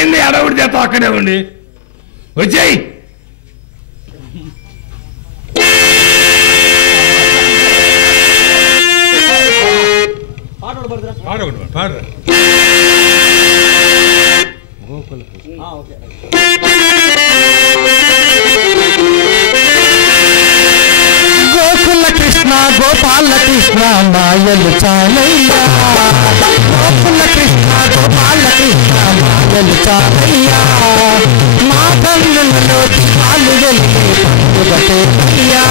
ఏంది అడవుడి చేత అక్కడే ఉండి వచ్చేయి. గోకుల కృష్ణ గోపాల కృష్ణ మాయలు చాలయ్యా, గోకుల కృష్ణ గోపాల కృష్ణ మాయలు చాలయ్యా, మా కన్నులలో పాలు వెలిగే పండుగయ్యా,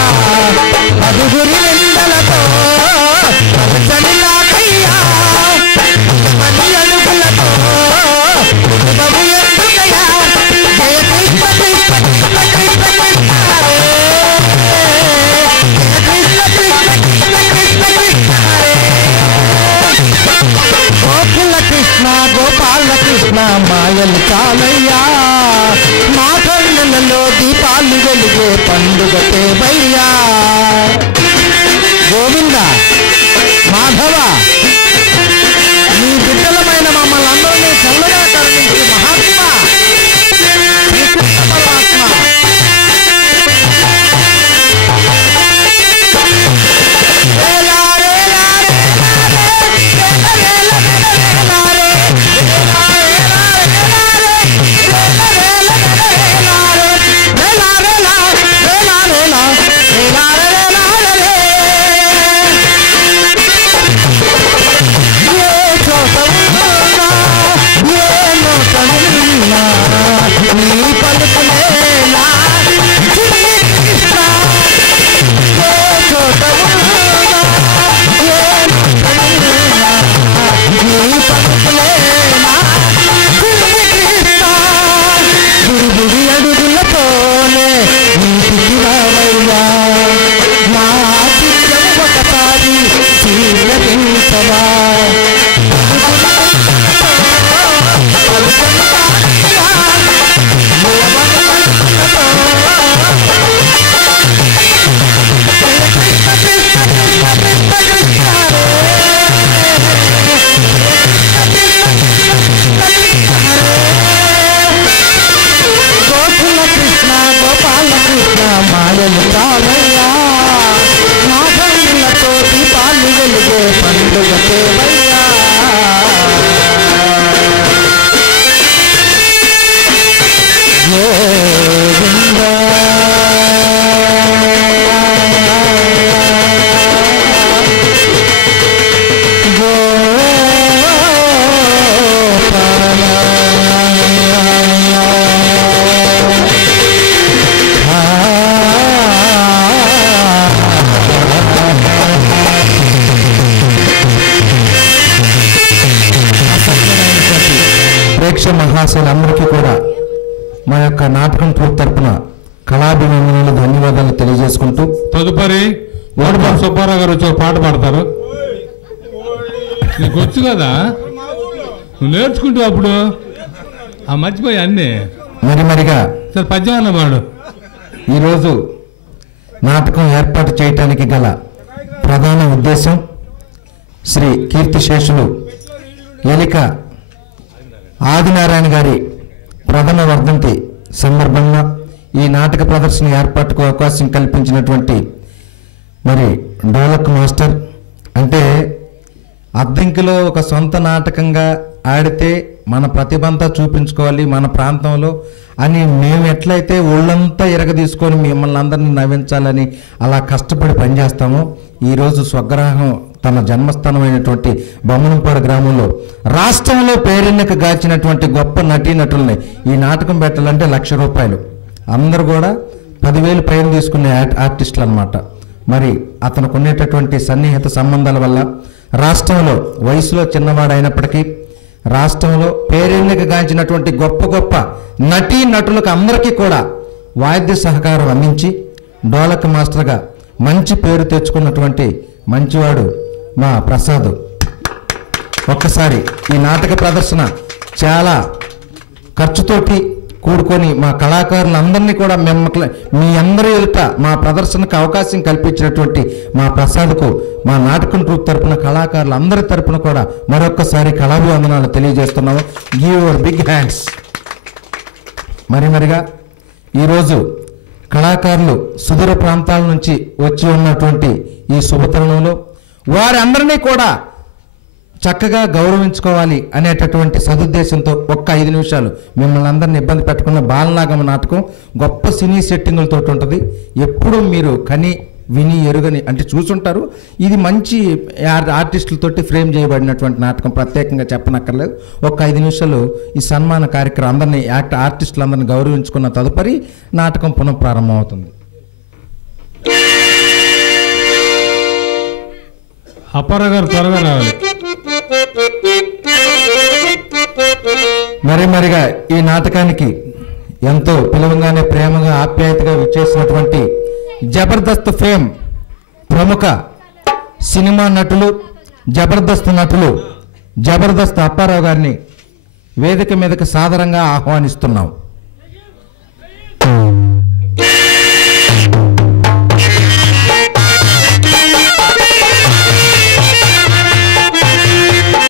పదుగురి ఎండలతో పలుచనిలాకయ్యా, పది అడుగులతో ఉదవు ఎందుకయ్యా, జయ కృష్ణ కృష్ణ కృష్ణ కృష్ణ గోకుల కృష్ణ గోపాల కృష్ణ మాయలు చాలయ్యా, మా కన్నులలో దీపాలు వెలిగే పండుగ తేవయ్యా. గోవింద మాధవ మీ బిడ్డలమైన మమ్మల్ని అందరినీ చల్లగా కరుణించి మహాత్మా శ్రీకృష్ణ పరమాత్మ అడుగులతోనే నీటికి రావయ్యా, మా ఆతిథ్యం ఒకసారి స్వీకరించవా, మాయలు చాలయ్యా, మా కన్నులతో దీపాలు వెలిగే పండుగ తేవయ్యా. గోవిందా ప్రేక్ష మహాశయులందరికీ కూడా మా యొక్క నాటకం ట్రూప్ తరపున కళాభినందనలు ధన్యవాదాలు తెలియజేసుకుంటూ తదుపరి ఓడపాటి సుబ్బారావు గారు వచ్చి ఒక పాట పాడతారు. నీకు వచ్చు కదా, నువ్వు నేర్చుకుంటూ అప్పుడు ఆ మర్చిపోయి అన్నీ మరిగా సరే పద్యం అన్న పాడు. ఈరోజు నాటకం ఏర్పాటు చేయటానికి గల ప్రధాన ఉద్దేశం శ్రీ కీర్తిశేషులు ఎలిక ఆదినారాయణ గారి ప్రథమ వర్ధంతి సందర్భంగా ఈ నాటక ప్రదర్శన ఏర్పాటుకు అవకాశం కల్పించినటువంటి మరి డోలక్ మాస్టర్, అంటే అద్దంకిలో ఒక సొంత నాటకంగా ఆడితే మన ప్రతిభంతా చూపించుకోవాలి మన ప్రాంతంలో అని మేము ఎట్లయితే ఒళ్ళంతా ఎరగదీసుకొని మిమ్మల్ని అందరినీ నవ్వించాలని అలా కష్టపడి పనిచేస్తామో, ఈరోజు స్వగ్రహం తన జన్మస్థానమైనటువంటి బొమ్మనంపాడు గ్రామంలో రాష్ట్రంలో పేరెన్నిక గాచినటువంటి గొప్ప నటీనటుల్ని ఈ నాటకం పెట్టాలంటే ₹1,00,000. అందరూ కూడా 10,000 పైన తీసుకునే ఆర్టిస్టులు అన్నమాట. మరి అతనికి ఉండేటటువంటి సన్నిహిత సంబంధాల వల్ల రాష్ట్రంలో వయసులో చిన్నవాడైనప్పటికీ రాష్ట్రంలో పేరెన్నిక గాంచినటువంటి గొప్ప గొప్ప నటీ నటులకు అందరికీ కూడా వాద్య సహకారం అందించి డోలక్ మాస్టర్గా మంచి పేరు తెచ్చుకున్నటువంటి మంచివాడు మా ప్రసాద్. ఒక్కసారి ఈ నాటక ప్రదర్శన చాలా ఖర్చుతోటి కూడుకొని మా కళాకారులందరినీ కూడా మీ అందరి ఎదుట మా ప్రదర్శనకు అవకాశం కల్పించినటువంటి మా ప్రసాద్కు మా నాటకం ట్రూప్ తరపున కళాకారులందరి తరపున కూడా మరొక్కసారి కళాభివందనాలు తెలియజేస్తున్నాము. Give your big hands. మరిగా ఈరోజు కళాకారులు సుదూర ప్రాంతాల నుంచి వచ్చి ఉన్నటువంటి ఈ శుభతరుణంలో వారందరినీ కూడా చక్కగా గౌరవించుకోవాలి అనేటటువంటి సదుద్దేశంతో ఒక్క 5 నిమిషాలు మిమ్మల్ని అందరిని ఇబ్బంది పెట్టకుండా బాలనాగమ్మ నాటకం గొప్ప సినీ సెట్టింగులతో ఉంటుంది. ఎప్పుడూ మీరు కని విని ఎరుగని అంటే చూసుంటారు. ఇది మంచి ఆర్టిస్టులతోటి ఫ్రేమ్ చేయబడినటువంటి నాటకం, ప్రత్యేకంగా చెప్పనక్కర్లేదు. ఒక 5 నిమిషాలు ఈ సన్మాన కార్యక్రమం అందరినీ ఆర్టిస్టులందరినీ గౌరవించుకున్న తదుపరి నాటకం పునఃప్రారంభం అవుతుంది. అప్పారావు గారు త్వరగా రావాలి. మరిగా ఈ నాటకానికి ఎంతో పిలవంగానే ప్రేమగా ఆప్యాయతగా విచ్చేసినటువంటి జబర్దస్త్ ఫేమ్ ప్రముఖ సినిమా నటులు, జబర్దస్త్ నటులు, జబర్దస్త్ అప్పారావు గారిని వేదిక మీదకి సాదరంగా ఆహ్వానిస్తున్నాం.